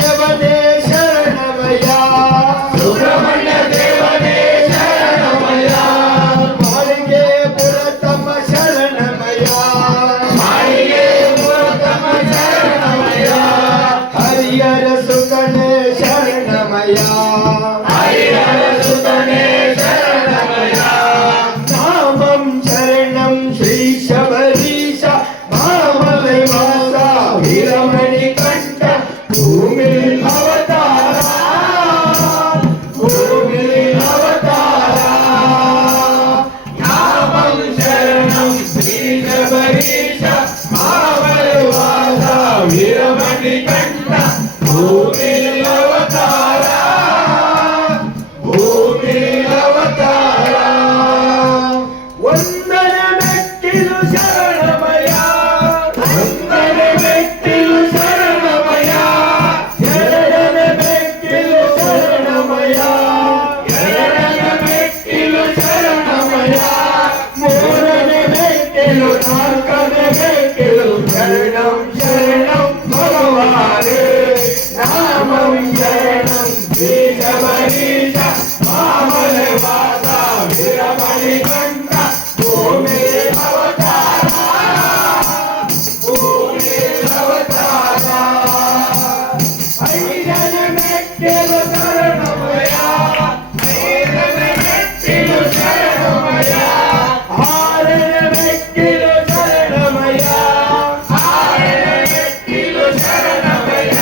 ದೇವನೇ ಶರಣಮಯ್ಯ ಸುಬ್ರಹ್ಮಣ್ಯ ದೇವನೇ ಶರಣಮಯ್ಯ ಮಾಳಿಗೆ ಪುರತಮ ಶರಣಮಯ್ಯ ಮಾಳಿಗೆ ಪುರತಮ ಶರಣಮಯ್ಯ ಹರಿಹರ ಸುತನೇ ಶರಣಮಯ್ಯ ಹರಿಹರ ಸುತನೇ ಶರಣಮಯ್ಯ ನಾಮಂ ಶರಣಂ ಶ್ರೀ ಶಬರೀಶ ಮಾಮಲೈ ವಾಸ ವೀರಮಣಿ ಕಂಠ ಭೂಮಿ ಅವತಾರ ಭೂಮಿ ಅವತಾರ ನಾಮಂ ಶರಣಂ ಶ್ರೀ ಶಬರೀಶ ಮಾಮಲೈ ವಾಸ ವೀರಮಣಿ ಕಂಠ ಭೂಮಿ ಅವತಾರ ಭೂಮಿ ಅವತಾರ ವಂದನೆ ಮೆಟ್ಟಿಲು ಶರಣಮಯ್ಯ ವಂದನೆ ಮೆಟ್ಟಿಲು ಶರಣಮಯ್ಯ ಎರಡನೇ ಮೆಟ್ಟಿಲು ಶರಣಮಯ್ಯ ಎರಡನೇ ಮೆಟ್ಟಿಲು ಶರಣಮಯ್ಯ ಮೂರನೇ ಮೆಟ್ಟಿಲು ನಾಲ್ಕನೇ ಮೆಟ್ಟಿಲು ಶರಣಂ ಶರಣಂ ಭಗವಾನೇ ನಾಮಂ ಶರಣಂ ಶ್ರೀ ಶಬರೀಶ ಮಾಮಲೈ ವಾಸ ವೀರಮಣಿ ಕಂಠ ಭೂಮಿ ಅವತಾರ ಭೂಮಿ ಅವತಾರ ಐದನೇ ಮೆಟ್ಟಿಲು ಶರಣಮಯ್ಯ ಐದನೇ ಮೆಟ್ಟಿಲು ಶರಣಮಯ್ಯ ಆರನೇ ಮೆಟ್ಟಿಲು ಶರಣಮಯ್ಯ ಆರನೇ ಮೆಟ್ಟಿಲು ಶರಣಮಯ್ಯ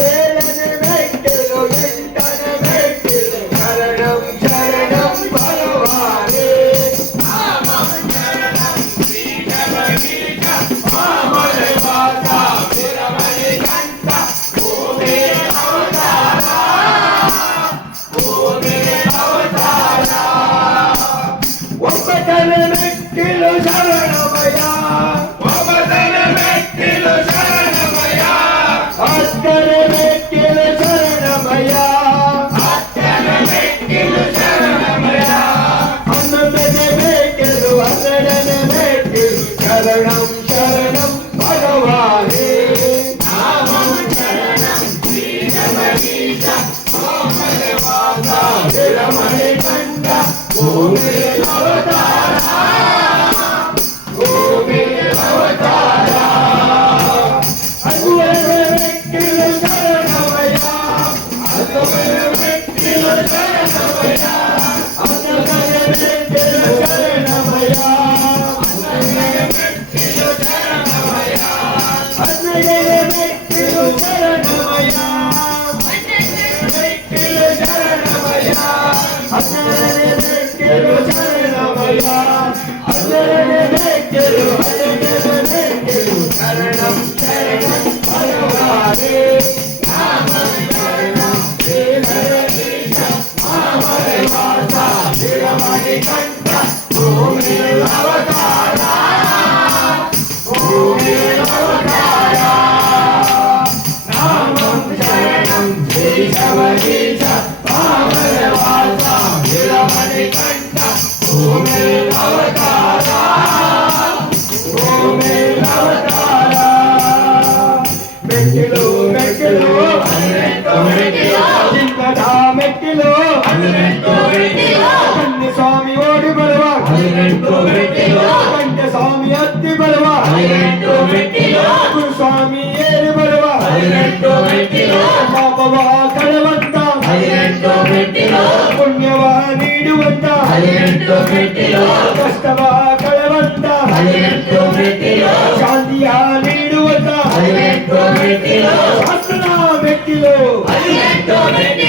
ಏಳನೇ ಮೆಟ್ಟಿಲು ಎಂಟನೇ ಮೆಟ್ಟಿಲು ಶರಣಂ ಶರಣಂ ಭಗವಾನೇ ನಾಮಂ ಶರಣಂ ಶ್ರೀ ಶಬರೀಶ ಮಾಮಲೈ ವಾಸ ವೀರಮಣಿ ಕಂಠ ಭೂಮಿ ಅವತಾರ ಭೂಮಿ ಅವತಾರ ಒಂಬತ್ತನೇ ಮೆಟ್ಟಿಲು ಶರಣಮಯ್ಯ ಒಂಬತ್ತನೇ ಮೆಟ್ಟಿಲು ಶರಣಮಯ್ಯ ಹತ್ತನೇ ಮೆಟ್ಟಿಲು ಶರಣಮಯ್ಯ ಹತ್ತನೇ ಮೆಟ್ಟಿಲು ಶರಣಮಯ್ಯ ಹನ್ನೊಂದನೇ ಮೆಟ್ಟಿಲು ಹನ್ನೆರಡನೇ ಮೆಟ್ಟಿಲು ಶರಣಂ ಶರಣಂ ಭಗವಾನೇ ನಾಮಂ ಶರಣಂ ಶ್ರೀ ಶಬರೀಶ ಮಾಮಲೈ ವಾಸ ವೀರಮಣಿ ಕಂಠ ಭೂಮಿ ಅವತಾರ ಭೂಮಿ ಅವತಾರ ಹನ್ನೆರಡನೇ ಮೆಟ್ಟಿಲು ಶರಣಮಯ್ಯ ಹನ್ನೊಂದನೇ ಮೆಟ್ಟಿಲು ಶರಣಮಯ್ಯ ಹನ್ನೊಂದನೇ ಮೆಟ್ಟಿಲು ಶರಣಮಯ್ಯ ಹನ್ನೊಂದನೇ ಮೆಟ್ಟಿಲು ಶರಣಮಯ್ಯ ಹನ್ನೆರಡನೇ ಮೆಟ್ಟಿಲು ಶರಣಮಯ್ಯ ಮೆಟ್ಟಿಲು ಶರಣಮಯ್ಯ ಹನ್ನೆರಡನೇ ಮೆಟ್ಟಿಲು ಶರಣಮಯ್ಯ ಹನ್ನೆರಡನೇ ಮೆಟ್ಟಿಲು ಹನ್ನೆರಡನೇ ಮೆಟ್ಟಿಲು ಶರಣಂ ಶರಣಂ ಭಗವಾನೇ ನಾಮಂ ಶರಣಂ ಶ್ರೀ ಶಬರೀಶ ಮಾಮಲೈ ವಾಸ ವೀರಮಣಿ ಕಂಠ ಭೂಮಿ ಅವತಾರ ಭೂಮಿ ಅವತಾರ ನಾಮಂ ಶರಣಂ ಶ್ರೀ ಶಬರೀಶ ಮಾಮಲೈ ವಾಸ ವೀರಮಣಿ ಕಂಠ ಭೂಮಿ ಅವತಾರ ಭೂಮಿ ಅವತಾರ ಮೆಟ್ಟಿಲು ಮೆಟ್ಟಿಲು ಹದಿನೆಂಟು ಮೆಟ್ಟಿಲು ಚಿನ್ನದ ಮೆಟ್ಟಿಲು ಹದಿನೆಂಟು ಮೆಟ್ಟಿಲು ಕನ್ಯ ಸ್ವಾಮಿ ಓಡಿ ಬರುವ ಹದಿನೆಂಟು ಮೆಟ್ಟಿಲು ಕಂಠ ಸ್ವಾಮಿ ಹತ್ತಿ ಬರುವ ಹದಿನೆಂಟು ಮೆಟ್ಟಿಲು ಗುರುಸ್ವಾಮಿ ಏರಿ ಬರುವ ಹದಿನೆಂಟು ಮೆಟ್ಟಿಲು ಪಾಪವ ಕಳೆವಂತ ಹದಿನೆಂಟು ಮೆಟ್ಟಿಲು ಪುಣ್ಯವ ನೀಡುವಂತ ಹದಿನೆಂಟು ಮೆಟ್ಟಿಲು ಕಷ್ಟವ ಕಳೆವಂತ ಹದಿನೆಂಟು ಮೆಟ್ಟಿಲು ಶಾಂತಿಯ ನೀಡುವಂತ ಹದಿನೆಂಟು ಮೆಟ್ಟಿಲು ಶಾಸ್ತ್ರನ ಮೆಟ್ಟಿಲು ಹದಿನೆಂಟು ಮೆಟ್ಟಿಲು